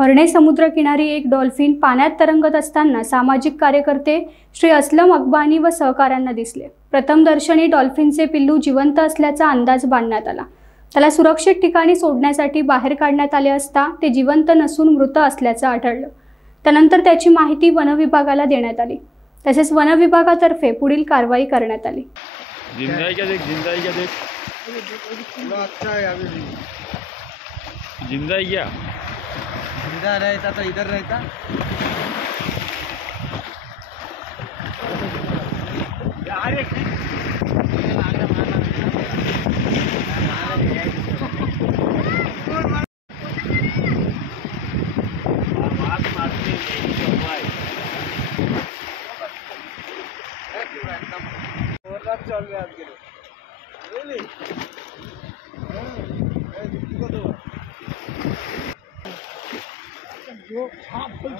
हर्णे समुद्रकिनारी एक डॉल्फिन पाण्यात तरंगत असताना सामाजिक कार्यकर्ते श्री असलम अकबानी व सहकाऱ्यांना दिसले। प्रथम दर्शनी डॉल्फिनचे पिल्लू जिवंत असल्याचा अंदाज बांधण्यात आला। त्याला सुरक्षित ठिकाणी सोडण्यासाठी बाहेर काढण्यात आले असता ते जिवंत नसून मृत असल्याचे आढळले। त्यानंतर त्याची माहिती वन विभागाला देण्यात आली। तसेच वन विभागातर्फे पुढील कारवाई करण्यात आली। जिंदा है क्या देख, जिंदा है क्या देख, अच्छा है अभी भी। जिंदा है क्या? जिंदा रहता तो इधर रहता। चल गया आपके लिए। Really? जो फुल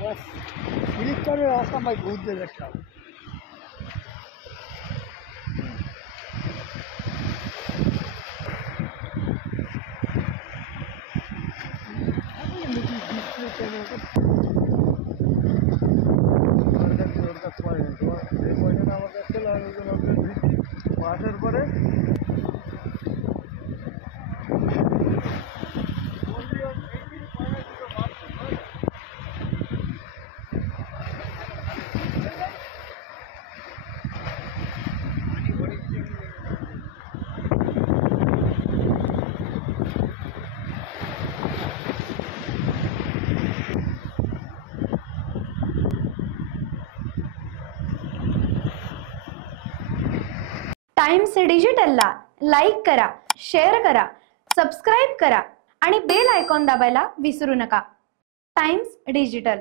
बस क्लिक कर रास्ता मैं घूम दे रखा हूँ। टाइम्स डिजिटलला लाईक करा, शेअर करा, सबस्क्राइब करा आणि बेल आयकॉन दाबायला विसरू नका। Times digital.